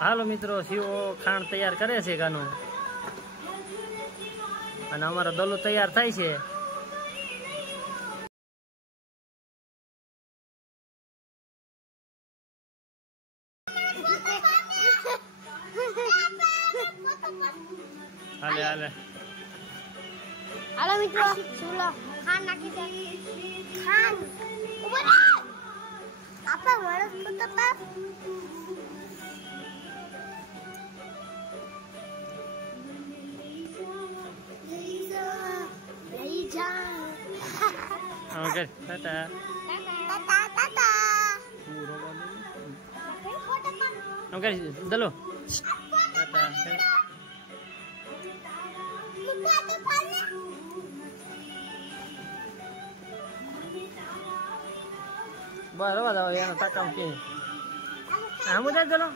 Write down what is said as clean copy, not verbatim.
હાલો મિત્રો, શિવો ખાંડ તૈયાર કરે છે ગાનું, અને અમારો દલો તૈયાર થાય છે. હાલે હાલે હાલો મિત્રો, સુલો ખાંડ નાખી દે. ખાંડ ઉપર આપા વરસ પોતા લઈ જા. ઓકે ટાટા તાતા તાતા ઓકે દલો ટાટા. બરાબર હવે એનો તાકામ કે આમ જાય ચલો.